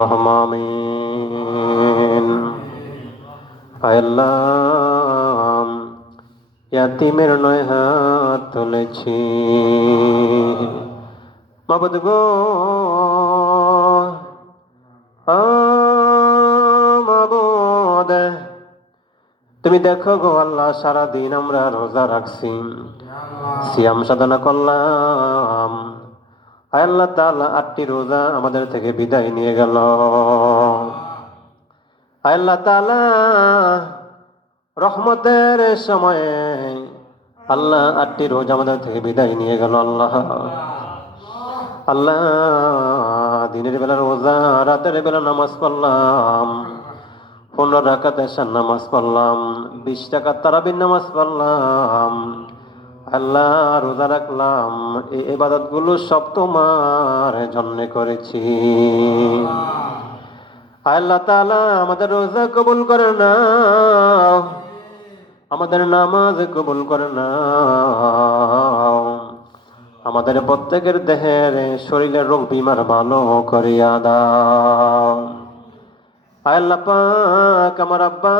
আমিন। হায় আল্লাহ, ইয়াতীমের নয় হাত তুলেছি। মাবুদ গো, মাবুদ, তুমি দেখো গো আল্লাহ, সারাদিন আমরা রোজা রাখছি, সিয়াম সাধনা করলাম। হায় আল্লাহ তাআলা, 8টি রোজা আমাদের থেকে বিদায় নিয়ে গেল। হায় আল্লাহ তাআলা, রহমতের সময়ে আল্লাহ 8টি রোজা আমাদের থেকে বিদায় নিয়ে গেল। আল্লাহ আল্লাহ, দিনের বেলা রোজা, রাতের বেলা নামাজ পড়লাম, 15 রাকাত এশার নামাজ পড়লাম, 20 রাকাত তারাবির নামাজ পড়লাম। আল্লাহ, রোজা রাখলাম, এই ইবাদত গুলো সব তোমার জন্য করেছি। আল্লাহ তাআলা, আমাদের রোজা কবুল করে নাও, আমাদের নামাজ কবুল করে নাও, আমাদের প্রত্যেকের দেহের শরীরের রোগ বিমার ভালো করিয়া দাও। আল্লাহ পাক, আমার আব্বা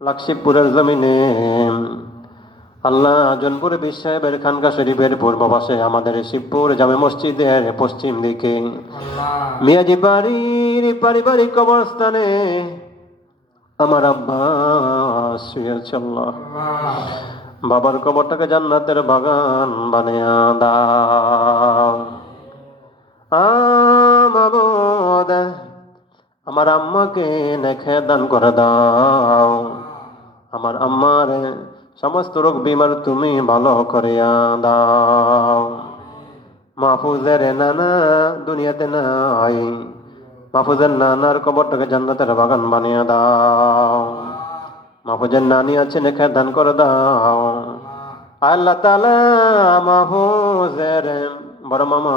লাকশিবপুরের জমিনে আল্লাহ জনপুর বীর সাহেবের খানকা শরীফের পূর্ব পাশে আমাদের শিবপুর জামে মসজিদের পশ্চিম দিকে মিয়াজি বাড়ির পারিবারিক কবরস্থানে আমার আব্বা শুয়েছে। আল্লাহ, বাবার কবরটাকে জান্নাতের বাগান বানিয়ে দাও। মাবুদ, আমার আম্মাকে নেখে দান করে দাও। আমার আম্মার সমস্ত রোগ বিমার তুমি ভালো করিয়া দাও। মাহফুজের নানা দুনিয়াতে নাই, মাহফুজের নানার কবরটাকে জান্নাতের বাগান বানিয়ে দাও। মাহফুজের নানি আছে, নেখে দান করে দাও। আল্লাহ তাআলা, মাহফুজের বড় মামা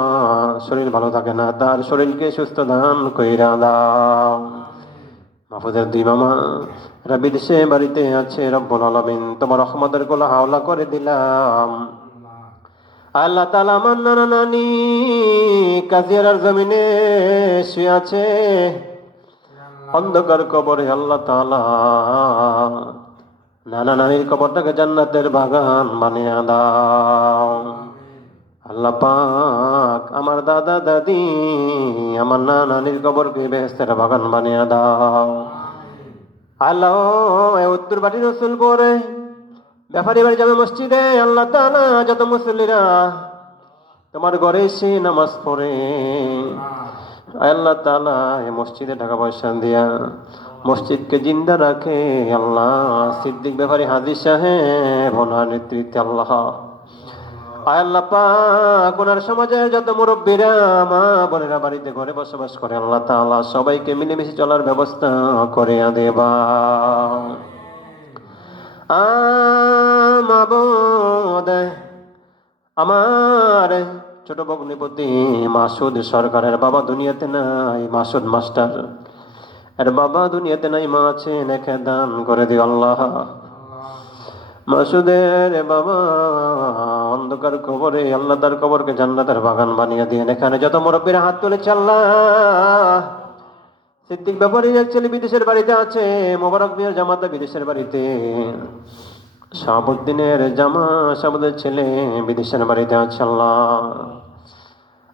শরীর ভালো থাকে না, তার শরীরকে সুস্থ দান কইরা দাও। মাহফুজের 2 মামা এরা বিদেশে বাড়িতে আছে, রব্বুল আলামিন তোমার রহমতের গোলা হাওলা করে দিলাম। আল্লাহ তাআলা, আমার নানা নানি কাজিয়ারার জমিনে শুয়ে আছে, অন্ধকার কবরে। আল্লাহ তাআলা, নানা নানির কবরটাকে জান্নাতের বাগান বানিয়ে দাও। আল্লাহ পাক, আমার দাদা দাদি, আমার নানা নানির কবরকে বেহেশতের বাগান বানিয়ে দাও। আল্লাহ, উত্তর বাটি রসুলপুরে ব্যাপারী বাড়ি যাবে মসজিদে আল্লাহ তাআলা যত মুসল্লিরা তোমার ঘরে এসে নামাজ পড়ে, আল্লাহ তাআলা এই মসজিদে টাকা পয়সা দিয়া মসজিদকে জিন্দা রাখে। আল্লাহ, সিদ্দিক ব্যাপারী হাজী সাহেব ওনার নেতৃত্বে আল্লাহ, আল্লাহ পাক ওনার সমাজের যত মুরব্বীরা মা বোনেরা বাড়িতে ঘরে বসবাস করে, আল্লাহ তাআলা সবাইকে মিলেমিশে চলার ব্যবস্থা করে দেবা। মাবুদ, আমার ছোট ভগ্নিপতি মাসুদ সরকারের বাবা দুনিয়াতে নাই, মাসুদ মাস্টার এর বাবা দুনিয়াতে নাই, মা আছে, নেখে দান করে দিও। আল্লাহ, মাসুদের বাবা অন্ধকার কবরে, আল্লাহ তার কবরকে জান্নাতের বাগান বানিয়ে দিয়ে। এখানে যত মুরব্বীরা হাত তুলেছে আল্লাহ, সিদ্দিক ব্যাপারী এক ছেলে বিদেশের বাড়িতে আছে, মোবারক মিয়ার জামাতা বিদেশের বাড়িতে, শাহাবুদ্দিনের জামা শাহাবুদের ছেলে বিদেশের বাড়িতে আছে। আল্লাহ,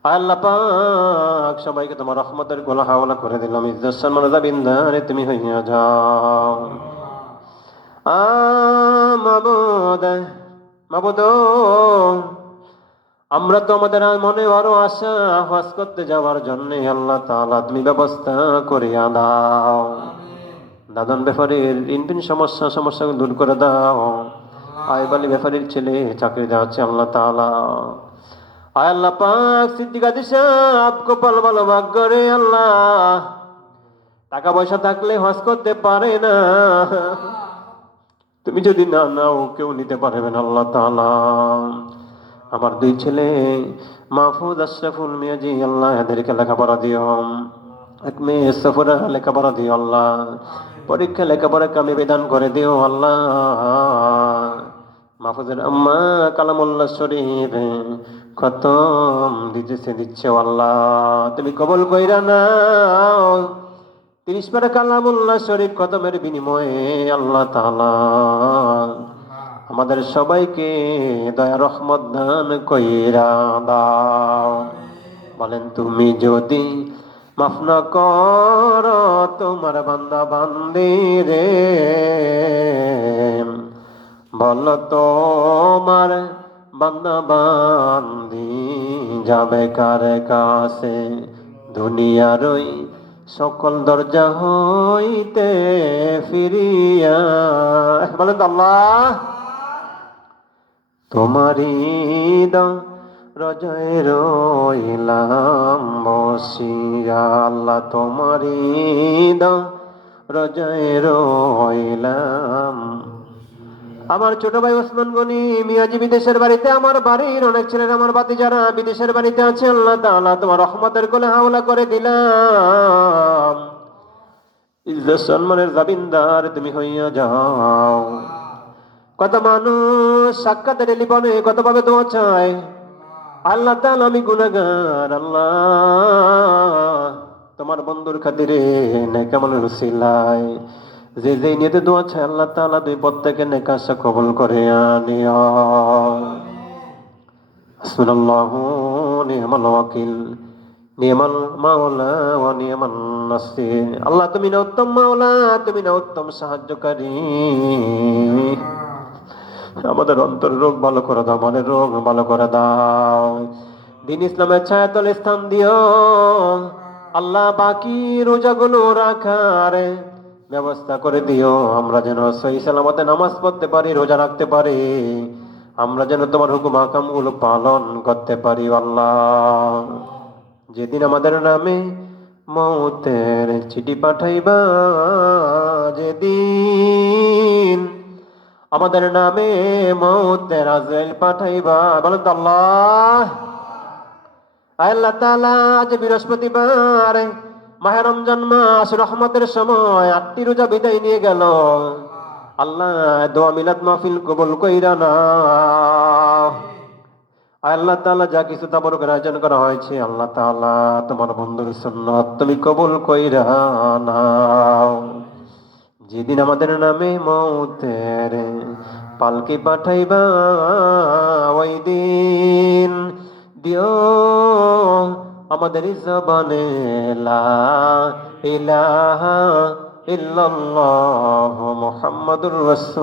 আল্লাহ পাক সবাইকে তোমার রহমতের গোলা হাওলা করে দিলাম। ইজ্জত সম্মান বিন্দারে তুমি হইয়া যাও। মাবুদ, মাবুদ, আমরা তো আমাদের মনে আরো আশা হজ করতে যাওয়ার জন্য, আল্লাহ তাআলা তুমি ব্যবস্থা করিয়া দাও। দাদন ব্যাপারীর ঋণ সমস্যাগুলো দূর করে দাও। আইব আলী ব্যাপারীর ছেলে চাকরি যাচ্ছে, আল্লাহ তাআলা, আল্লাহ পাক সিদ্দিক হাজী সাহেব কপাল ভালো ভাগ্য রে। আল্লাহ, টাকা পয়সা থাকলে হজ করতে পারে না, তুমি যদি না নাও কেউ নিতে পারবে না। আল্লাহ তাআলা, আমার 2 ছেলে মাহফুজ আশরাফুল মিয়াজি, আল্লাহ এদেরকে লেখাপড়া দিও। এক মেয়ে সফরা লেখাপড়া দিও আল্লাহ, পরীক্ষা লেখাপড়া কামে বিধান করে দিও আল্লাহ। মাহফুজের আম্মা কালামুল্লাহ শরীফ খতম দিচ্ছে আল্লাহ, তুমি কবুল কইরা নাও। 30 পারা কালামুল্লাহ শরীফ খতমের বিনিময়ে আল্লাহ তাআলা আমাদের সবাইকে দয়া রহমত দান কইরা দাও। বলেন তুমি যদি মাফ না কর তোমার বান্দা বান্দি রে, বল তোমার বান্দা বান্দি যাবে কার কাছে? দুনিয়ার ওই সকল দরজা হইতে ফিরিয়া, বলেন তো আল্লাহ, তোমারই রজয় রইলাম বসিয়া। আল্লাহ তোমারই রজয় রইলাম। আমার ছোট ভাই ওসমান গনি মিয়াজি বিদেশের বাড়িতে, আমার বাড়ির অনেক ছেলেরা, আমার বাতি যারা বিদেশের বাড়িতে আছে, আল্লাহ তাআলা তোমার রহমতের কোলে হাওলা করে দিলাম। ইজ্জত সম্মানের জামিনদার তুমি হইয়া যাও। কত মানুষ সাক্ষাতের টেলিফোনে কত ভাবে দোয়া চায়, আল্লাহ তাআলা আমি গুনাহগার, আল্লাহ তোমার বন্ধুর খাতিরে নেক আমলের উসিলায় যে যে নিয়তে দোয়া চায়, আল্লাহ তাআলা দুই প্রত্যেকের নেক আশা কবুল করে আনিও। হাসবুনাল্লাহু নি'মাল ওয়াকিল, নি'মাল মাওলা ওয়া নি'মান নাসির। আল্লাহ তুমি না উত্তম মাওলা, তুমি না উত্তম সাহায্যকারী। আমাদের অন্তর রোগ ভালো করে দাও, মনের রোগ ভালো করে দাও। দিন ইসলামের ছায়াতলে স্থান দিও আল্লাহ। বাকি রোজাগুলো রাখার ব্যবস্থা করে দিও, আমরা যেন সহি সালামতে নামাজ পড়তে পারি, রোজা রাখতে পারি, আমরা যেন তোমার হুকুম আকাম গুলো পালন করতে পারি আল্লাহ। যেদিন আমাদের নামে মৌতের চিঠি পাঠাইবা, যেদিন আমাদের নামে মৌতের আজরাইল পাঠাইবা, বলেন তো আল্লাহ। আল্লাহ তাআলা আজ বৃহস্পতিবার, মাহে রমজান মাস, রহমতের সময় 8টি রোজা বিদায় নিয়ে গেল। আল্লাহ দোয়া মিলাদ মাহফিল কবুল কইরা নাও। আল্লাহ তাআলা যা কিছু তাবারকের আয়োজন করা হয়েছে, আল্লাহ তাআলা তোমার বন্ধুর সুন্নাত তুমি কবুল কইরা নাও। যেদিন আমাদের নামে মৌতের পালকি পাঠাইবা, ওই দিন দিও আমাদের জবানে লা ইলাহা ইল্লাল্লাহ মুহাম্মাদুর রাসূল।